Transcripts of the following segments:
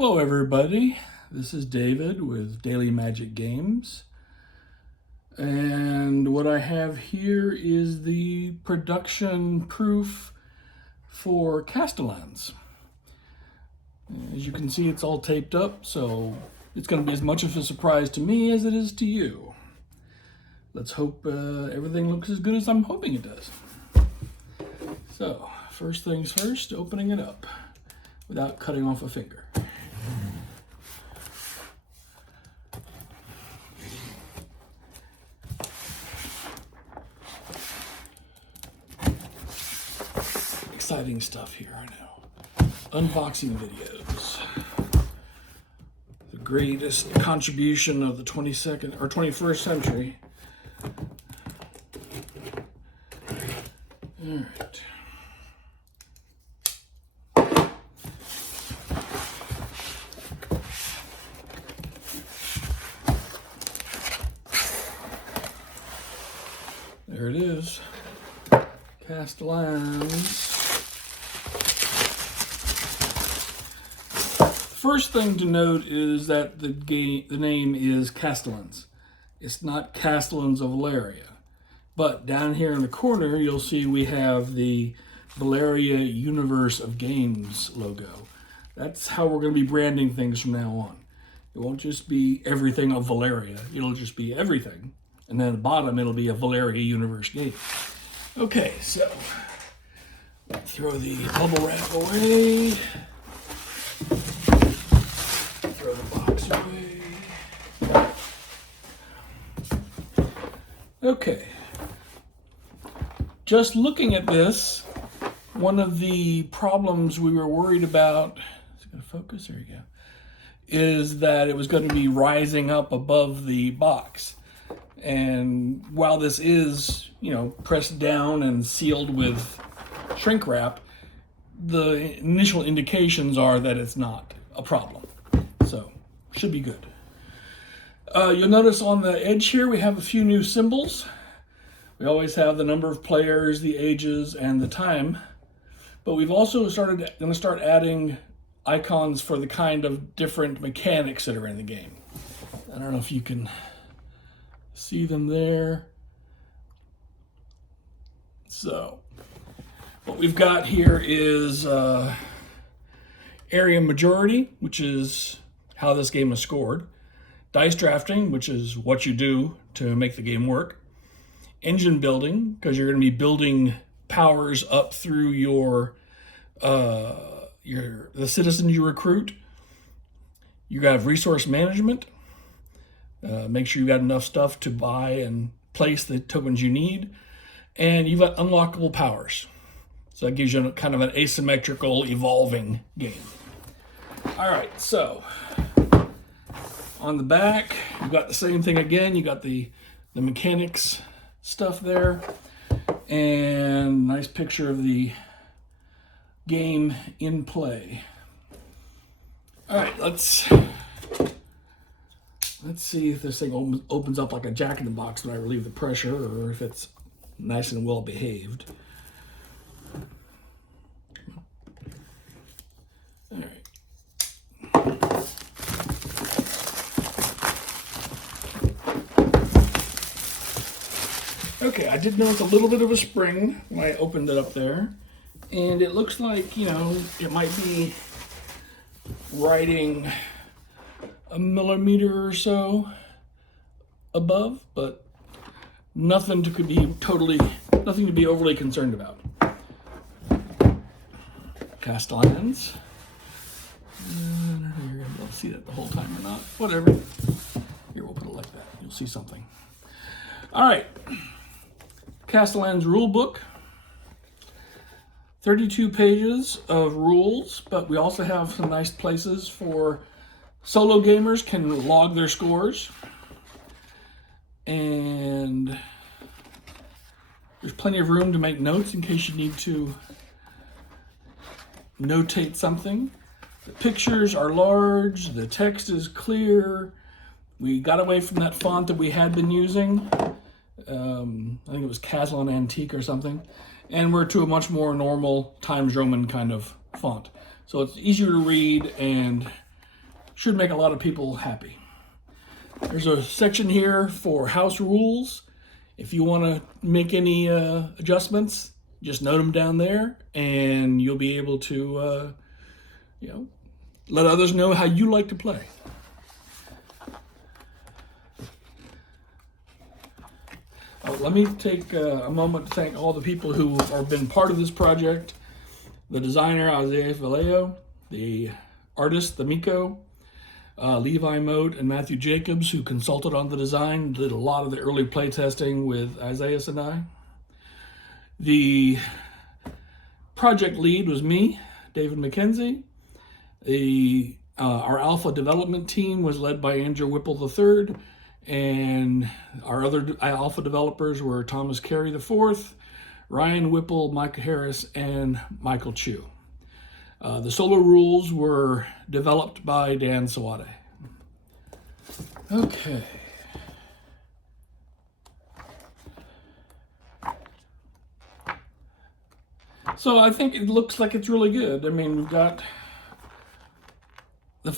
Hello everybody, this is David with Daily Magic Games, and what I have here is the production proof for CASTELLANS. As you can see, it's all taped up, so it's going to be as much of a surprise to me as it is to you. Let's hope everything looks as good as I'm hoping it does. So, first things first, opening it up without cutting off a finger. Exciting stuff here, I know. Unboxing videos. The greatest contribution of the 22nd or 21st century. All right. There it is. CASTELLANS. First thing to note is that the name is CASTELLANS. It's not Castellans of Valeria. But down here in the corner, you'll see we have the Valeria Universe of Games logo. That's how we're going to be branding things from now on. It won't just be everything of Valeria. It'll just be everything. And then at the bottom, it'll be a Valeria Universe game. Okay, so throw the bubble wrap away. Throw the box away. Okay. Just looking at this, one of the problems we were worried about, is it going to focus? There you go, is that it was going to be rising up above the box. And while this is, pressed down and sealed with shrink wrap, the initial indications are that it's not a problem. So, should be good. You'll notice on the edge here we have a few new symbols. We always have the number of players, the ages, and the time. But we've also going to start adding icons for the kind of different mechanics that are in the game. I don't know if you can see them there. So, what we've got here is area majority, which is how this game is scored. Dice drafting, which is what you do to make the game work. Engine building, because you're going to be building powers up through the citizens you recruit. You have resource management. Make sure you've got enough stuff to buy and place the tokens you need. And you've got unlockable powers. So that gives you kind of an asymmetrical, evolving game. All right, so on the back, you've got the same thing again. You got the mechanics stuff there. And nice picture of the game in play. All right, let's see if this thing opens up like a jack-in-the-box when I relieve the pressure, or if it's nice and well behaved. All right. Okay, I did notice a little bit of a spring when I opened it up there, and it looks like, it might be writing a millimeter or so above, but nothing to be overly concerned about. CASTELLANS. I don't know if you're going to be able to see that the whole time or not. Whatever. Here, we'll put it like that. You'll see something. All right. CASTELLANS Rulebook. 32 pages of rules, but we also have some nice places for solo gamers can log their scores. And there's plenty of room to make notes in case you need to notate something. The pictures are large, the text is clear. We got away from that font that we had been using. I think it was Caslon Antique or something. And we're to a much more normal Times Roman kind of font. So it's easier to read and should make a lot of people happy. There's a section here for house rules. If you want to make any adjustments, just note them down there, and you'll be able to, let others know how you like to play. Let me take a moment to thank all the people who have been part of this project. The designer, Isaiah Vallejo, the artist, the Miko, Levi Moat, and Matthew Jacobs, who consulted on the design, did a lot of the early playtesting with Isaiah and I. The project lead was me, David McKenzie. Our alpha development team was led by Andrew Whipple III, and our other alpha developers were Thomas Carey IV, Ryan Whipple, Mike Harris, and Michael Chu. The solo rules were developed by Dan Sawade. Okay. So I think it looks like it's really good. I mean, we've got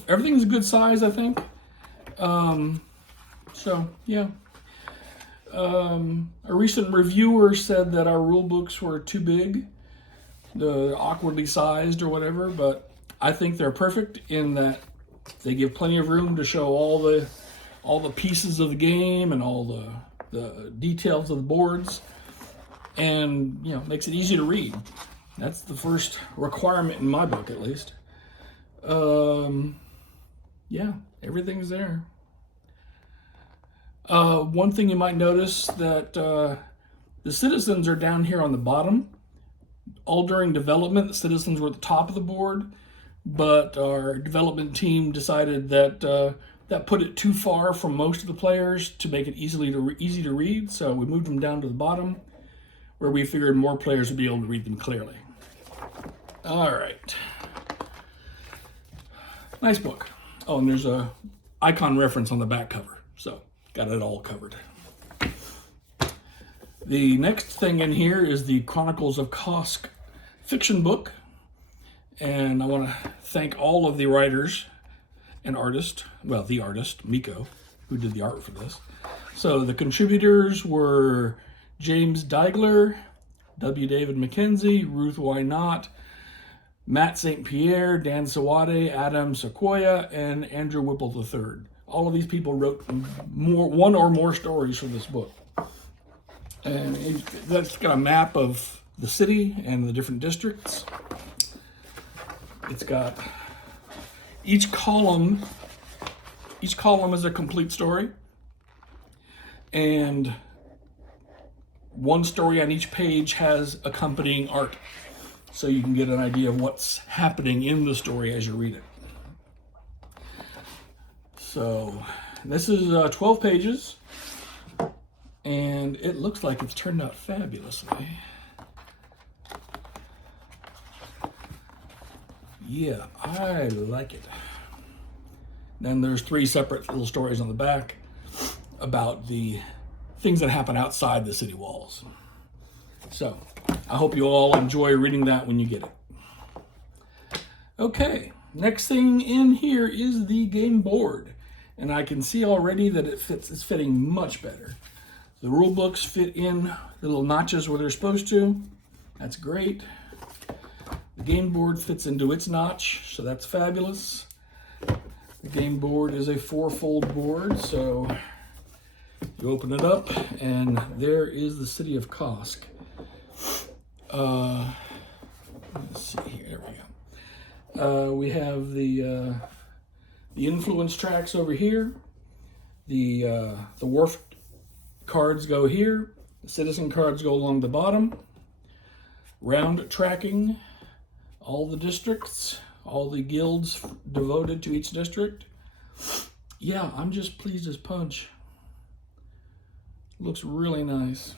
everything's a good size, I think. So yeah. A recent reviewer said that our rule books were too big, awkwardly sized or whatever, but I think they're perfect in that they give plenty of room to show all the pieces of the game and all the details of the boards, and makes it easy to read. That's the first requirement in my book, at least. Yeah, everything's there. One thing you might notice that the citizens are down here on the bottom. All during development, the citizens were at the top of the board, but our development team decided that that put it too far from most of the players to make it easy to read, so we moved them down to the bottom, where we figured more players would be able to read them clearly. All right. Nice book. Oh, and there's a icon reference on the back cover, so got it all covered. The next thing in here is the Chronicles of Kosk fiction book. And I want to thank all of the writers and artists, well, the artist, Miko, who did the art for this. So the contributors were James Deigler, W. David McKenzie, Ruth Wynott, Matt St. Pierre, Dan Sawade, Adam Sequoia, and Andrew Whipple III. All of these people wrote one or more stories for this book. And that's got a map of the city and the different districts. It's got each column is a complete story, and one story on each page has accompanying art, so you can get an idea of what's happening in the story as you read it. So this is 12 pages, and it looks like it's turned out fabulously. Yeah, I like it. Then there's 3 separate little stories on the back about the things that happen outside the city walls. So I hope you all enjoy reading that when you get it. Okay, next thing in here is the game board. And I can see already that it's fitting much better. The rule books fit in the little notches where they're supposed to. That's great. The game board fits into its notch, so that's fabulous. The game board is a 4-fold board, so you open it up, and there is the city of Kosk. Let's see here, there we go. We have the influence tracks over here. The wharf cards go here. The citizen cards go along the bottom. Round tracking. All the districts, all the guilds devoted to each district. Yeah, I'm just pleased as punch. Looks really nice.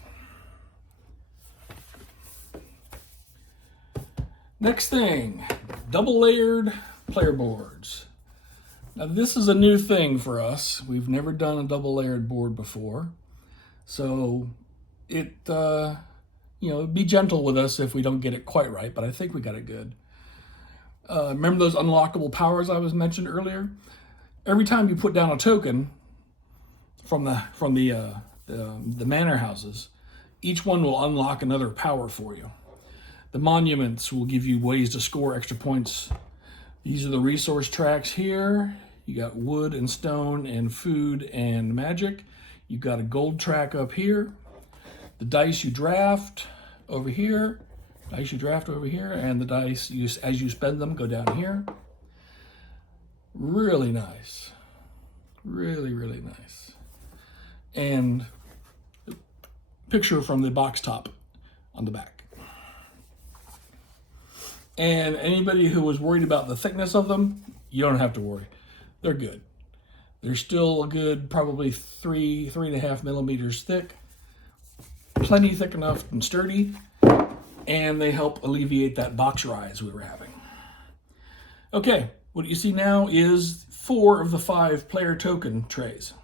Next thing, double layered player boards. Now this is a new thing for us. We've never done a double layered board before. So be gentle with us if we don't get it quite right, but I think we got it good. Remember those unlockable powers I was mentioned earlier? every time you put down a token from the manor houses, each one will unlock another power for you. The monuments will give you ways to score extra points. These are the resource tracks here. You got wood and stone and food and magic. You got a gold track up here. The dice you draft over here. And the dice, as you spend them, go down here. Really nice. Really, really nice. And picture from the box top on the back. And anybody who was worried about the thickness of them, you don't have to worry. They're good. They're still a good, probably 3.5 millimeters thick. Plenty thick enough and sturdy. And they help alleviate that box rise we were having. Okay, what you see now is 4 of the 5 player token trays.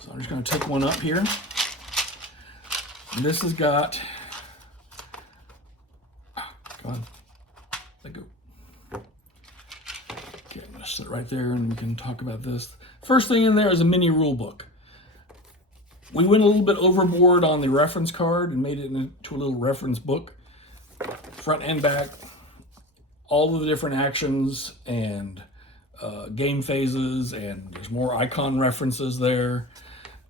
So I'm just going to take one up here. And this has got, come on, let go. Okay, I'm going to sit right there and we can talk about this. First thing in there is a mini rule book. We went a little bit overboard on the reference card and made it into a little reference book, front and back, all of the different actions and game phases, and there's more icon references there,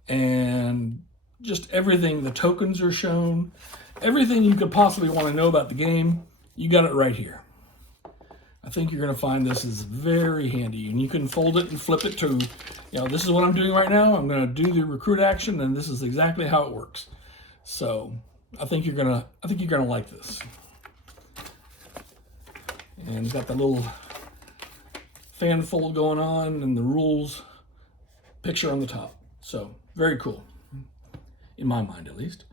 and just everything. The tokens are shown. Everything you could possibly want to know about the game, you got it right here. I think you're going to find this is very handy, and you can fold it and flip it to, you know, this is what I'm doing right now. I'm going to do the recruit action, and this is exactly how it works. So I think you're going to like this. And it's got the little fan fold going on and the rules picture on the top. So very cool, in my mind at least.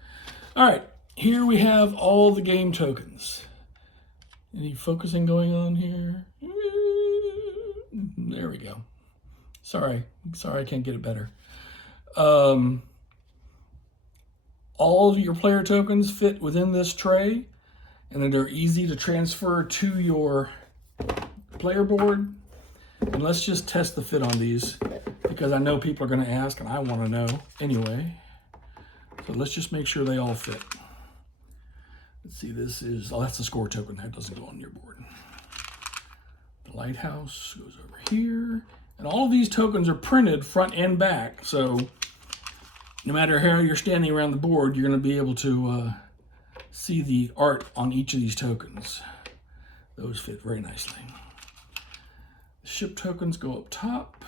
All right, here we have all the game tokens. Any focusing going on here? There we go. Sorry, I can't get it better. All of your player tokens fit within this tray, and then they're easy to transfer to your player board. And let's just test the fit on these, because I know people are going to ask, and I want to know anyway. So let's just make sure they all fit. Let's see, this is, oh, that's the score token. That doesn't go on your board. The lighthouse goes over here. And all of these tokens are printed front and back. So no matter how you're standing around the board, you're going to be able to see the art on each of these tokens. Those fit very nicely. The ship tokens go up top.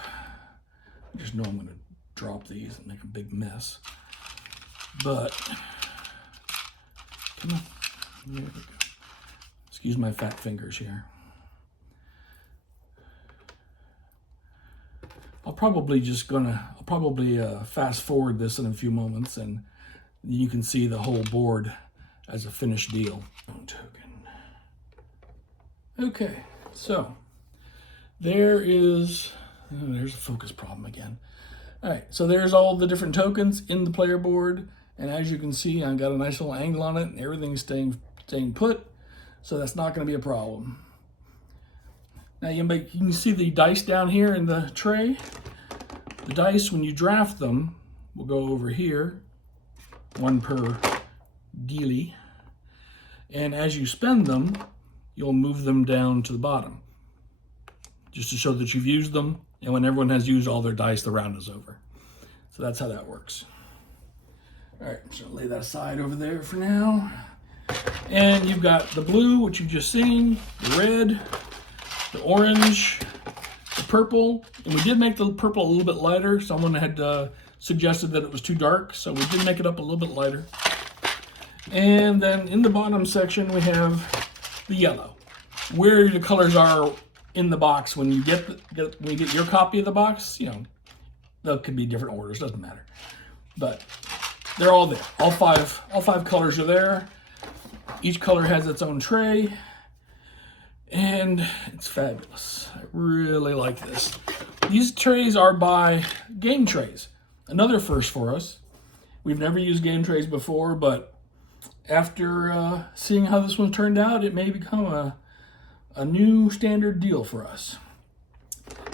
I just know I'm going to drop these and make a big mess. But, come on. There we go. Excuse my fat fingers here. I'll probably fast forward this in a few moments, and you can see the whole board as a finished deal. Token. Okay, so there's a focus problem again. All right, so there's all the different tokens in the player board, and as you can see, I've got a nice little angle on it, and everything's staying put, so that's not going to be a problem. Now you can see the dice down here in the tray. The dice, when you draft them, will go over here, 1 per dealie. And as you spend them, you'll move them down to the bottom, just to show that you've used them. And when everyone has used all their dice, the round is over. So that's how that works. All right, so lay that aside over there for now. And you've got the blue, which you've just seen, the red, the orange, the purple, and we did make the purple a little bit lighter. Someone had suggested that it was too dark, so we did make it up a little bit lighter. And then in the bottom section, we have the yellow, where the colors are in the box when you get your copy of the box. You know, that could be different orders, doesn't matter, but they're all there. All five colors are there. Each color has its own tray, and it's fabulous. I really like this. These trays are by GameTrayz, another first for us. We've never used GameTrayz before, but after seeing how this one turned out, it may become a new standard deal for us.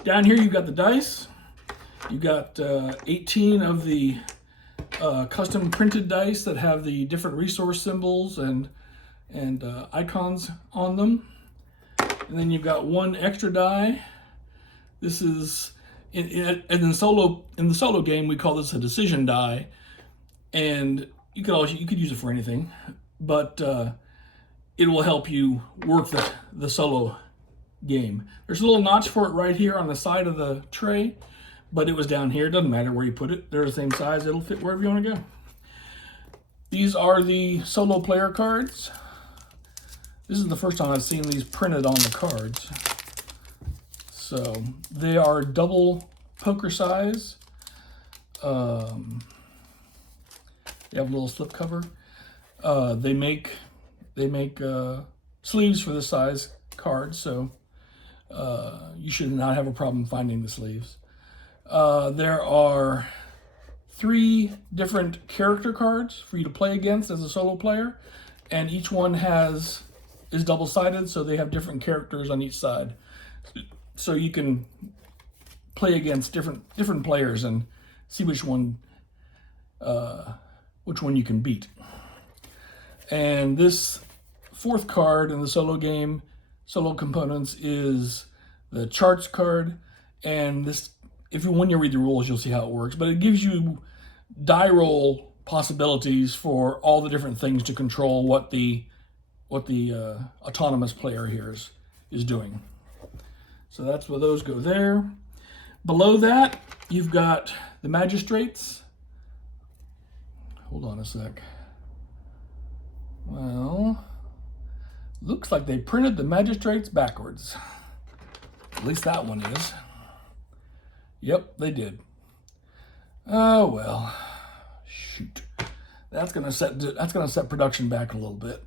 Down here you've got the dice. You've got 18 of the custom printed dice that have the different resource symbols and icons on them. And then you've got one extra die. This is in the solo game we call this a decision die, and you could use it for anything, but it will help you work the solo game. There's a little notch for it right here on the side of the tray, but it was down here. It doesn't matter where you put it. They're the same size. It'll fit wherever you want to go. These are the solo player cards. This is the first time I've seen these printed on the cards. So they are double poker size. They have a little slip cover. They make sleeves for this size card, so you should not have a problem finding the sleeves. There are 3 different character cards for you to play against as a solo player, and each one is double-sided, so they have different characters on each side. So you can play against different players and see which one you can beat. And this 4th card in the solo game, solo components, is the charts card. And this, when you read the rules, you'll see how it works. But it gives you die roll possibilities for all the different things to control what the autonomous player here is doing. So that's where those go there. Below that, you've got the Magistrates. Hold on a sec. Well, looks like they printed the Magistrates backwards. At least that one is. Yep, they did. Oh well, shoot. That's gonna set production back a little bit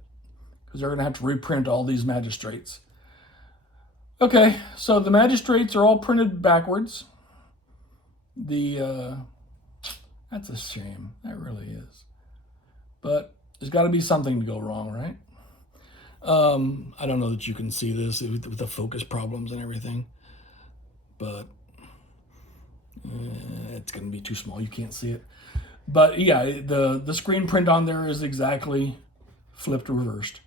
because they're gonna have to reprint all these Magistrates. Okay, so the Magistrates are all printed backwards. That's a shame. That really is. But there's got to be something to go wrong, right? I don't know that you can see this with the focus problems and everything, but it's going to be too small. You can't see it. But yeah, the screen print on there is exactly flipped reversed.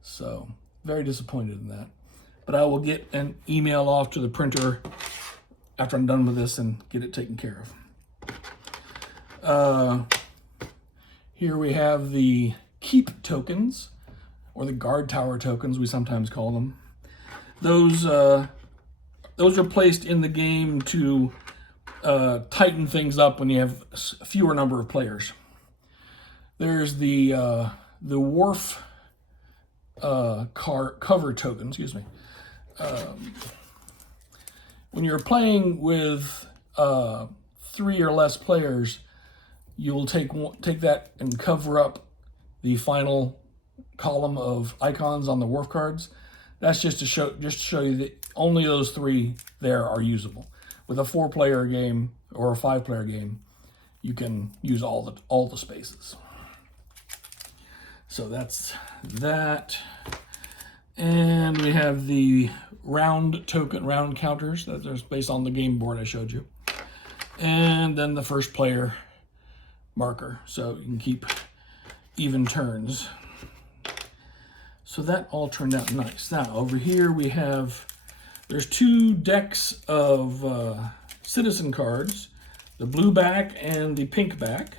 So very disappointed in that. But I will get an email off to the printer after I'm done with this and get it taken care of. Here we have the keep tokens, or the guard tower tokens, we sometimes call them. Those are placed in the game to tighten things up when you have a fewer number of players. There's the wharf cover token, excuse me. When you're playing with 3 or less players, you'll take that and cover up the final column of icons on the wharf cards. That's just to show you that only those 3 there are usable. With a 4-player game or a 5-player game, you can use all the spaces. So that's that. And we have the round counters that are based on the game board I showed you. And then the first player marker, so you can keep even turns. So that all turned out nice. Now over here there's 2 decks of citizen cards, the blue back and the pink back.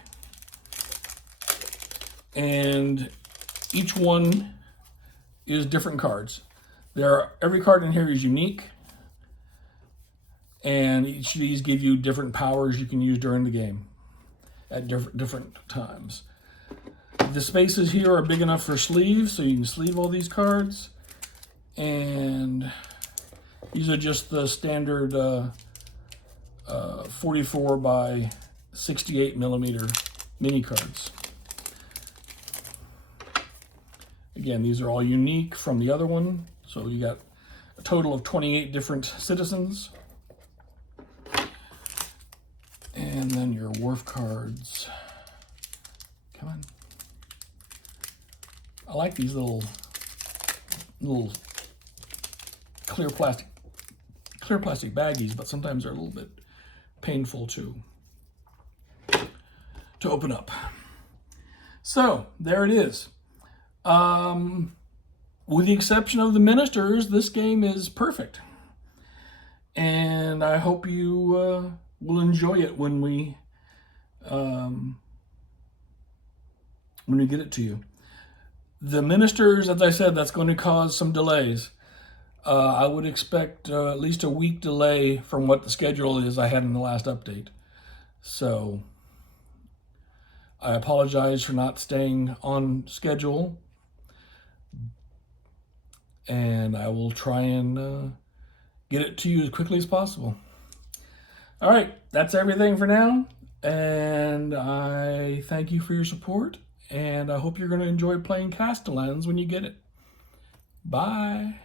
And each one is different cards. Every card in here is unique, and each of these give you different powers you can use during the game at different times. The spaces here are big enough for sleeves, so you can sleeve all these cards. And these are just the standard 44 by 68 millimeter mini cards. Again, these are all unique from the other one. So you got a total of 28 different citizens. And then your wharf cards. Come on. I like these little clear clear plastic baggies, but sometimes they're a little bit painful to open up. So there it is. With the exception of the ministers, this game is perfect. And I hope you will enjoy it when we get it to you. The ministers, as I said, that's going to cause some delays. I would expect at least a week delay from what the schedule is I had in the last update. So I apologize for not staying on schedule, and I will try and get it to you as quickly as possible. All right, that's everything for now, and I thank you for your support, and I hope you're going to enjoy playing Castellans when you get it. Bye.